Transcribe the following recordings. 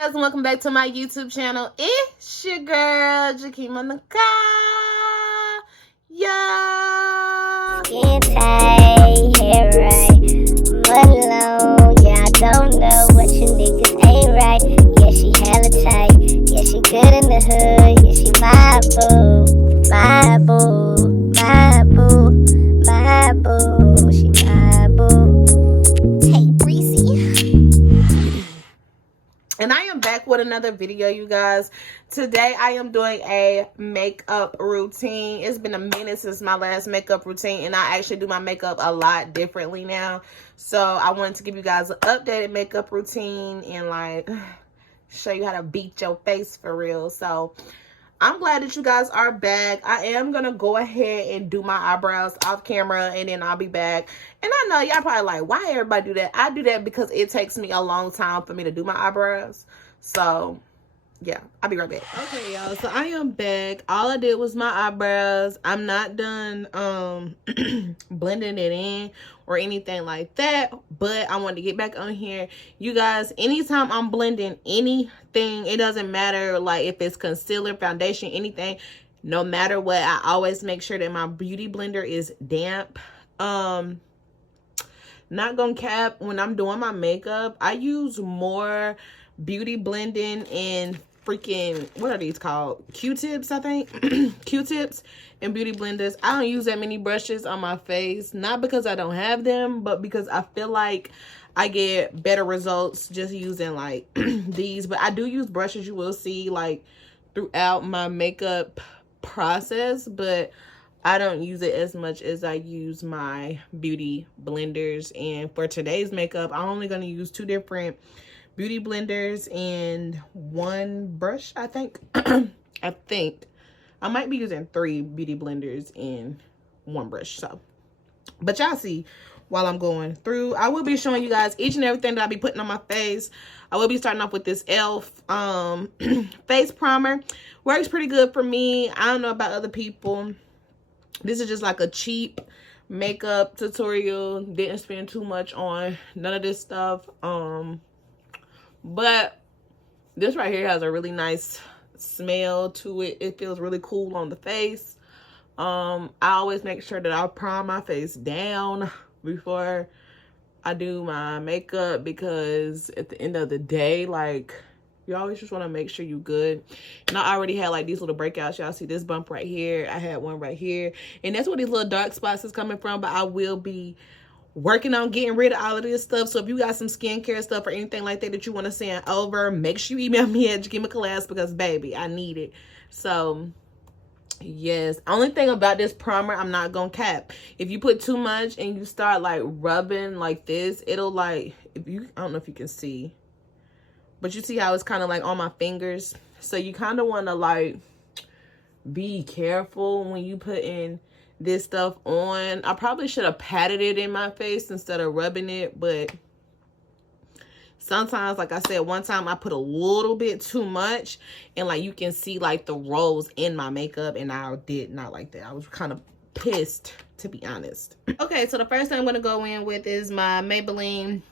Guys, and welcome back to my YouTube channel. It's your girl, J'Kema Nakiya. Skin tight, hair right, mud long. Yeah, I don't know what you niggas ain't right. Yeah, she hella tight. Yeah, she good in the hood. Yeah, she my boo, my boo, my boo, my boo. She my boo. Hey, Breezy. And I am back with another video, you guys. Today I am doing a makeup routine. It's been a minute since my last makeup routine, and I actually do my makeup a lot differently now. So I wanted to give you guys an updated makeup routine and like show you how to beat your face for real. So I'm glad that you guys are back. I am going to go ahead and do my eyebrows off camera, and then I'll be back. And I know y'all probably like, why everybody do that? I do that because it takes me a long time for me to do my eyebrows. So, yeah, I'll be right back. Okay, y'all. So, I am back. All I did was my eyebrows. I'm not done blending it in or anything like that, but I wanted to get back on here. You guys, anytime I'm blending anything, it doesn't matter like if it's concealer, foundation, anything, no matter what, I always make sure that my beauty blender is damp. Not gonna cap, when I'm doing my makeup, I use more beauty blending and freaking, what are these called? Q-tips, I think. Q-tips and beauty blenders. I don't use that many brushes on my face, not because I don't have them, but because I feel like I get better results just using like these. But I do use brushes, you will see, like throughout my makeup process, but I don't use it as much as I use my beauty blenders. And for today's makeup, I'm only going to use 2 different beauty blenders and 1 brush, I think. I think I might be using 3 beauty blenders and 1 brush. So, but y'all see while I'm going through, I will be showing you guys each and everything that I'll be putting on my face. I will be starting off with this e.l.f. face primer. Works pretty good for me. I don't know about other people. This is just like a cheap makeup tutorial. Didn't spend too much on none of this stuff. But this right here has a really nice smell to it. It feels really cool on the face. I always make sure that I prime my face down before I do my makeup, because at the end of the day, like, you always just want to make sure you good. And I already had like these little breakouts. Y'all see this bump right here. I had one right here. And that's where these little dark spots is coming from. But I will be working on getting rid of all of this stuff. So if you got some skincare stuff or anything like that that you want to send over, make sure you email me at jkemacrawfor, because baby, I need it. So yes, only thing about this primer, I'm not gonna cap, if you put too much and you start like rubbing like this, it'll like, if you, I don't know if you can see, but you see how it's kind of like on my fingers. So you kind of want to like be careful when you put in this stuff on. I probably should have patted it in my face instead of rubbing it, but sometimes, like I said, one time I put a little bit too much and like you can see like the rolls in my makeup, and I did not like that. I was kind of pissed, to be honest. Okay, so the first thing I'm going to go in with is my Maybelline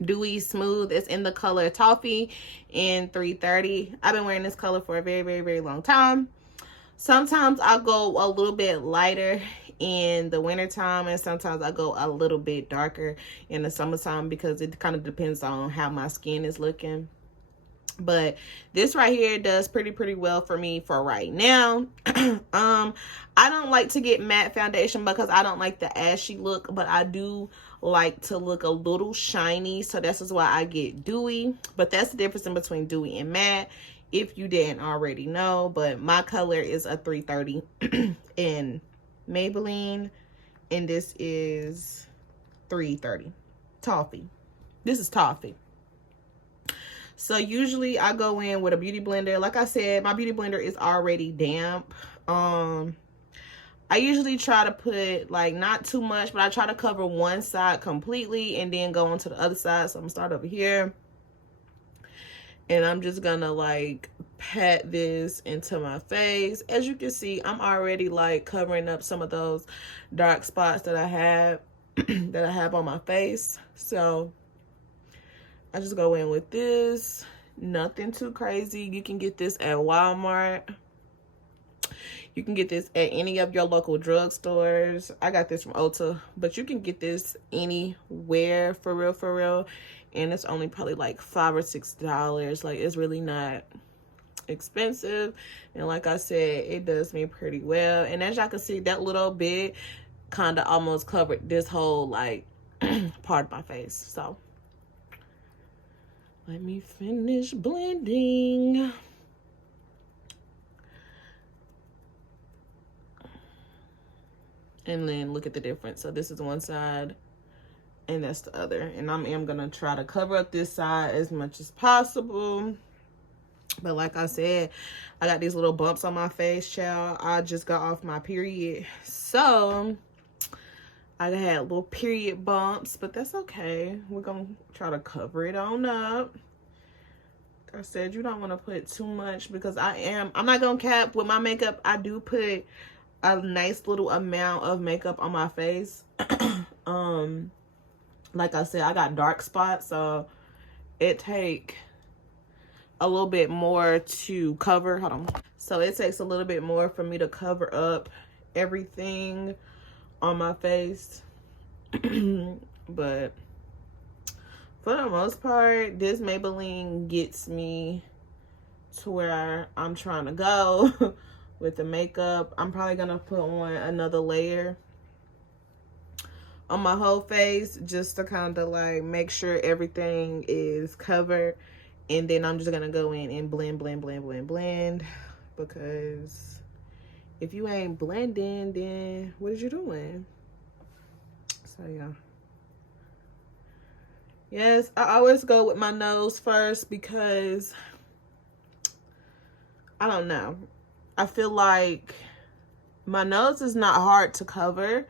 Dewy Smooth. It's in the color Toffee in 330. I've been wearing this color for a very, very, very long time. Sometimes I'll go a little bit lighter in the wintertime, and sometimes I go a little bit darker in the summertime, because it kind of depends on how my skin is looking. But this right here does pretty well for me for right now. I don't like to get matte foundation because I don't like the ashy look, but I do like to look a little shiny, so this is why I get dewy. But that's the difference in between dewy and matte, if you didn't already know. But my color is a 330 in Maybelline, and this is 330 Toffee. This is Toffee. So usually I go in with a beauty blender. Like I said, my beauty blender is already damp. I usually try to put like not too much, but I try to cover one side completely and then go on to the other side. So I'm gonna start over here, and I'm just gonna like pat this into my face. As you can see, I'm already like covering up some of those dark spots that I have that I have on my face. So I just go in with this Nothing too crazy. You can get this at Walmart. You can get this at any of your local drugstores. I got this from Ulta, but you can get this anywhere, for real, for real. And it's only probably like $5 or $6. Like, it's really not expensive. And like I said, it does me pretty well. And as y'all can see, that little bit kind of almost covered this whole like part of my face. So let me finish blending. And then look at the difference. So this is one side and that's the other. And I am gonna try to cover up this side as much as possible. But like I said, I got these little bumps on my face, child. I just got off my period. So I had little period bumps, but that's okay. We're gonna try to cover it on up. Like I said, you don't want to put too much because I'm not gonna cap with my makeup. I do put a nice little amount of makeup on my face. Like I said, I got dark spots, so it take a little bit more to cover. Hold on. So it takes a little bit more for me to cover up everything on my face. But for the most part, this Maybelline gets me to where I'm trying to go with the makeup. I'm probably gonna put on another layer on my whole face just to kind of like make sure everything is covered. And then I'm just gonna go in and blend, because if you ain't blending, then what is you doing? So yeah. Yes, I always go with my nose first because I don't know. I feel like my nose is not hard to cover,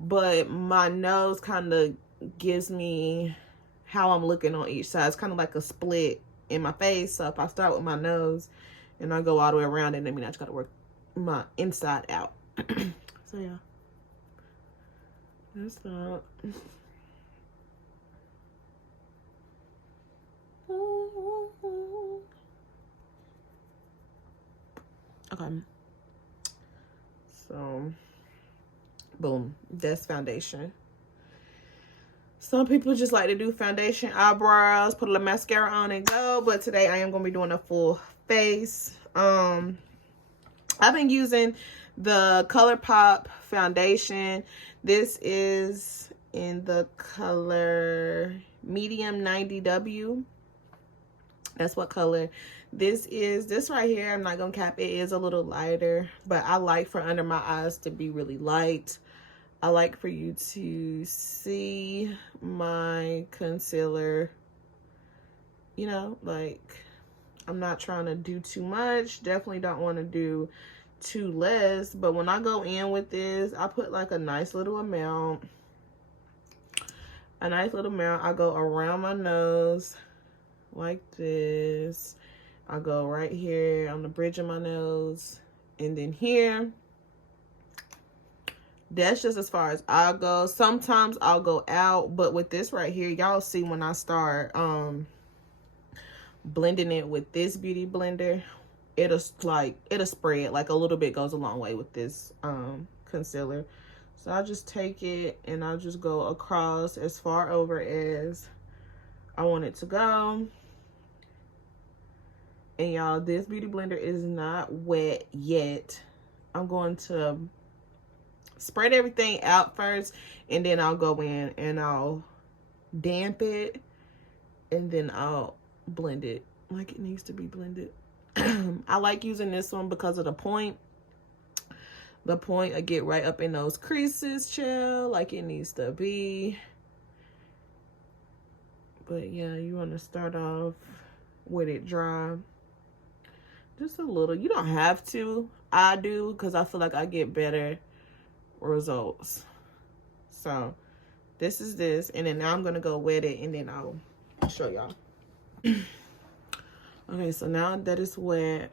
but my nose kind of gives me how I'm looking on each side. It's kind of like a split in my face. So if I start with my nose and I go all the way around it, I mean, I just got to work my inside out. So yeah. That's that. Okay. So, boom. That's foundation. Some people just like to do foundation, eyebrows, put a little mascara on and go. But today I am going to be doing a full face. I've been using the ColourPop foundation. This is in the color medium 90W. That's what color this is. This right here, I'm not going to cap it, is a little lighter. But I like for under my eyes to be really light. I like for you to see my concealer, you know, like I'm not trying to do too much. Definitely don't want to do too less. But when I go in with this, I put like a nice little amount. I go around my nose like this. I go right here on the bridge of my nose. And then here. That's just as far as I'll go. Sometimes I'll go out, but with this right here, y'all see when I start blending it with this beauty blender, it'll spread. Like a little bit goes a long way with this concealer. So I'll just take it and I'll just go across as far over as I want it to go. And y'all, this beauty blender is not wet yet. I'm going to spread everything out first, and then I'll go in and I'll damp it, and then I'll blend it like it needs to be blended. I like using this one because of the point. The point I get right up in those creases, chill, like it needs to be. But yeah, you want to start off with it dry. Just a little. You don't have to. I do, because I feel like I get better results. So this is this, and then now I'm gonna go wet it, and then I'll show y'all. Okay, so now that it's wet,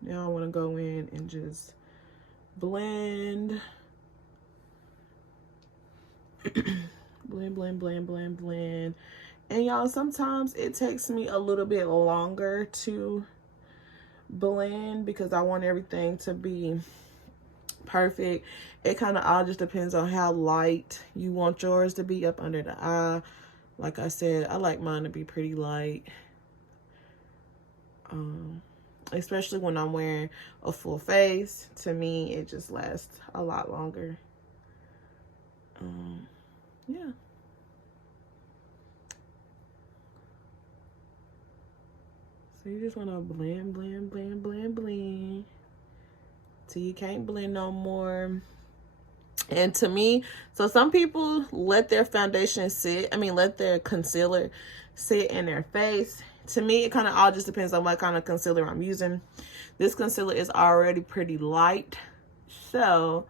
now I want to go in and just blend. blend. And y'all, sometimes it takes me a little bit longer to blend because I want everything to be perfect. It kind of all just depends on how light you want yours to be up under the eye. Like I said, I like mine to be pretty light. Especially when I'm wearing a full face. To me, it just lasts a lot longer. Yeah. So you just want to blend, blend, blend, blend, blend till you can't blend no more. And to me, so some people let their foundation sit, let their concealer sit in their face. To me, it kind of all just depends on what kind of concealer I'm using. This concealer is already pretty light, so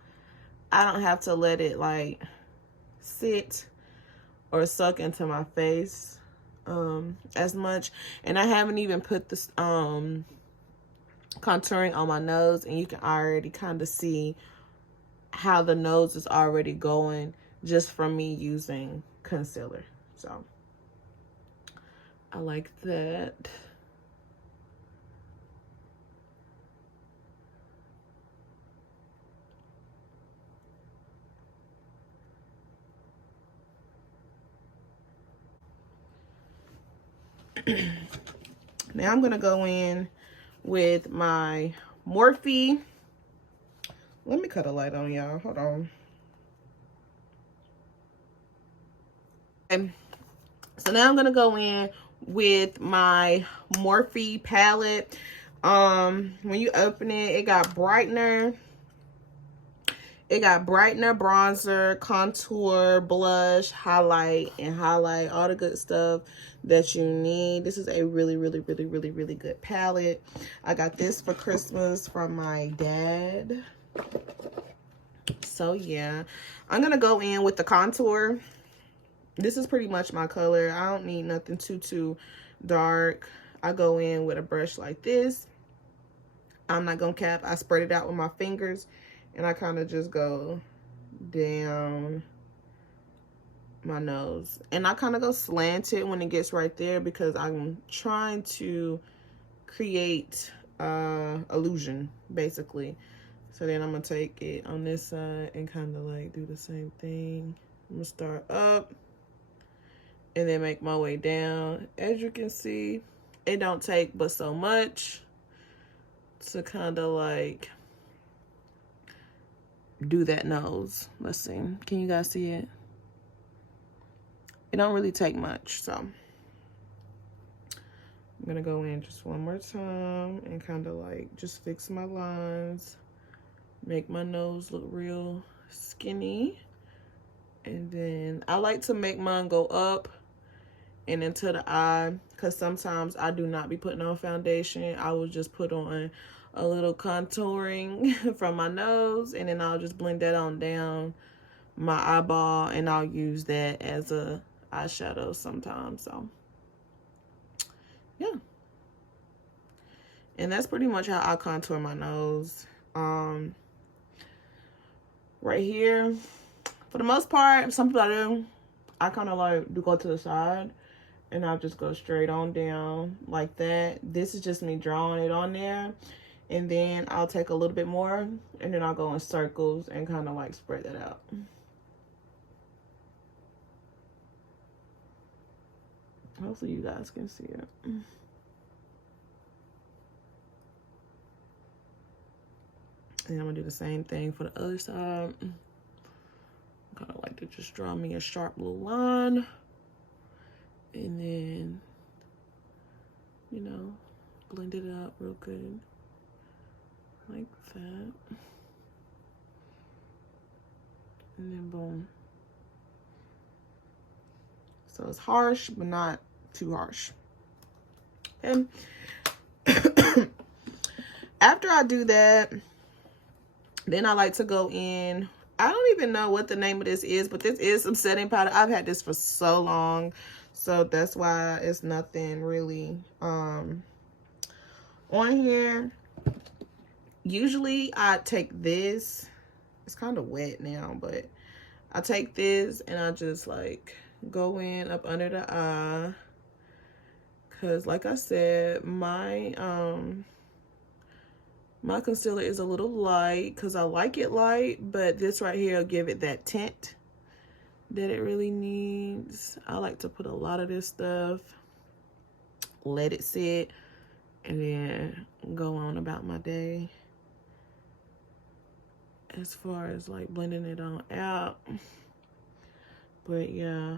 I don't have to let it like sit or suck into my face as much. And I haven't even put this contouring on my nose, and you can already kind of see how the nose is already going just from me using concealer. So I like that. Now I'm gonna go in with my Morphe. Let me cut a light on y'all. Hold on. Okay. So now I'm gonna go in with my Morphe palette. When you open it, it got brightener. It got brightener, bronzer, contour, blush, highlight, and highlight, all the good stuff that you need. This is a really, really, really, really, really good palette. I got this for Christmas from my dad. So yeah, I'm gonna go in with the contour. This is pretty much my color. I don't need nothing too dark. I go in with a brush like this. I'm not gonna cap. I spread it out with my fingers, and I kind of just go down my nose. And I kind of go slanted when it gets right there because I'm trying to create illusion, basically. So then I'm going to take it on this side and kind of like do the same thing. I'm going to start up and then make my way down. As you can see, it don't take but so much to kind of like do that nose. Let's see. Can you guys see it? It don't really take much, so I'm gonna go in just one more time and kind of like just fix my lines, make my nose look real skinny. And then I like to make mine go up and into the eye, because sometimes I do not be putting on foundation. I will just put on a little contouring from my nose, and then I'll just blend that on down my eyeball, and I'll use that as a eyeshadow sometimes. So yeah, and that's pretty much how I contour my nose. Right here, for the most part, some people I kind of like do go to the side, and I'll just go straight on down like that. This is just me drawing it on there, and then I'll take a little bit more, and then I'll go in circles and kind of like spread that out. Hopefully you guys can see it. And I'm gonna do the same thing for the other side. Kind of like to just draw me a sharp little line, and then, you know, blend it out real good like that, and then boom. So it's harsh, but not too harsh. And after I do that, then I like to go in. I don't even know what the name of this is, but this is some setting powder. I've had this for so long, so that's why it's nothing really on here. Usually I take this. It's kind of wet now, but I take this and I just like go in up under the eye, because like I said, my my concealer is a little light because I like it light, but this right here will give it that tint that it really needs. I like to put a lot of this stuff, let it sit, and then go on about my day. As far as like blending it on out. But yeah,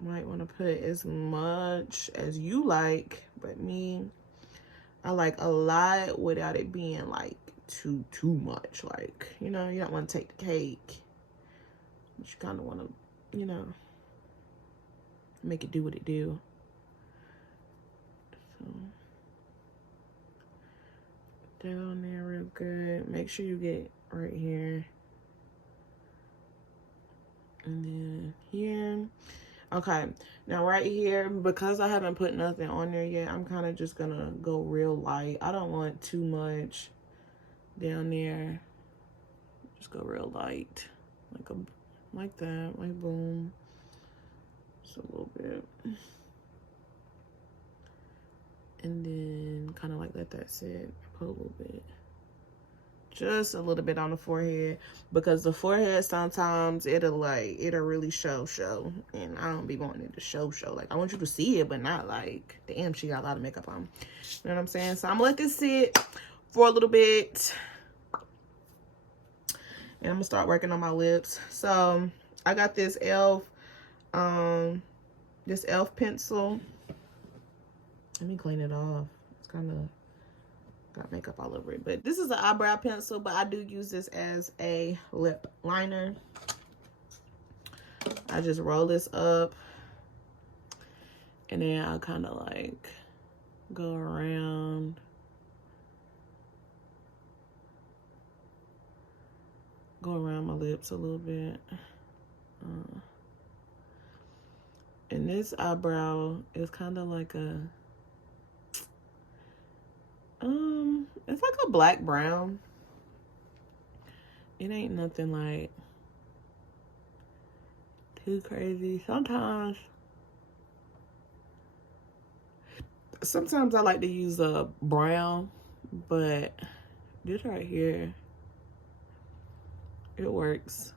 might want to put as much as you like, but me, I like a lot without it being like too much. Like, you know, you don't want to take the cake, but you kind of want to, you know, make it do what it do. So put that on there real good. Make sure you get right here and then here. Okay, now right here, because I haven't put nothing on there yet, I'm kind of just gonna go real light. I don't want too much down there. Just go real light, like that, like boom, just a little bit, and then kind of like let that sit. Put a little bit, just a little bit on the forehead, because the forehead sometimes it'll really show, and I don't be wanting it to show. Like, I want you to see it, but not like, damn, she got a lot of makeup on. You know what I'm saying? So I'm gonna let this sit for a little bit, and I'm gonna start working on my lips. So I got this e.l.f. Pencil. Let me clean it off. It's kind of got makeup all over it, but this is an eyebrow pencil, but I do use this as a lip liner. I just roll this up, and then I'll kind of like go around, my lips a little bit. And this eyebrow is kind of like a it's like a black brown. It ain't nothing like too crazy. Sometimes I like to use a brown, but this right here, it works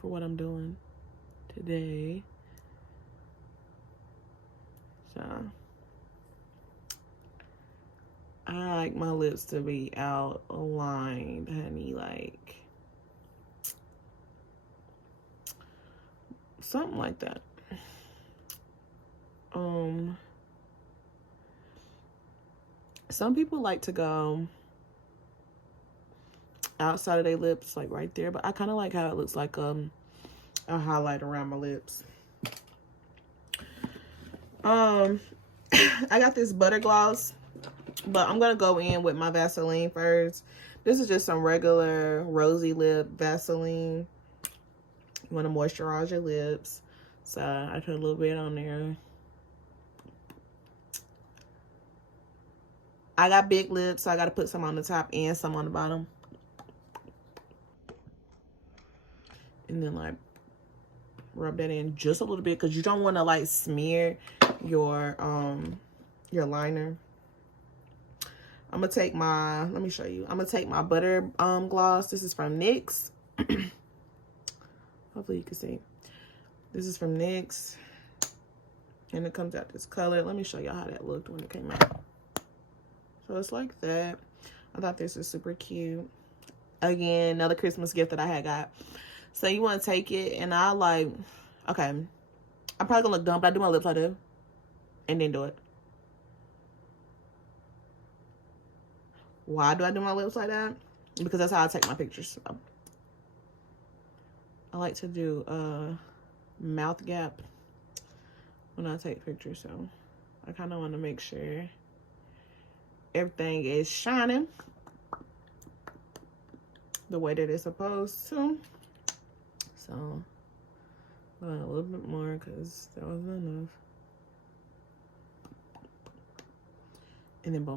for what I'm doing today. So I like my lips to be outlined, honey, like something like that. Some people like to go outside of their lips, like right there, but I kind of like how it looks like a highlight around my lips. I got this butter gloss, but I'm gonna go in with my Vaseline first. This is just some regular rosy lip Vaseline. You want to moisturize your lips, so I put a little bit on there. I got big lips, so I got to put some on the top and some on the bottom. And then like rub that in just a little bit, because you don't want to like smear your liner. I'm gonna take my, let me show you. I'm gonna take my butter gloss. This is from NYX. Hopefully you can see. This is from NYX, and it comes out this color. Let me show y'all how that looked when it came out. So it's like that. I thought this was super cute. Again, another Christmas gift that I had got. So you want to take it, and I like, okay, I'm probably gonna look dumb, but I do my lips like this, and then do it. Why do I do my lips like that? Because that's how I take my pictures. So I like to do a mouth gap when I take pictures, so I kind of want to make sure everything is shining the way that it's supposed to. So a little bit more, because that wasn't enough. And then boom.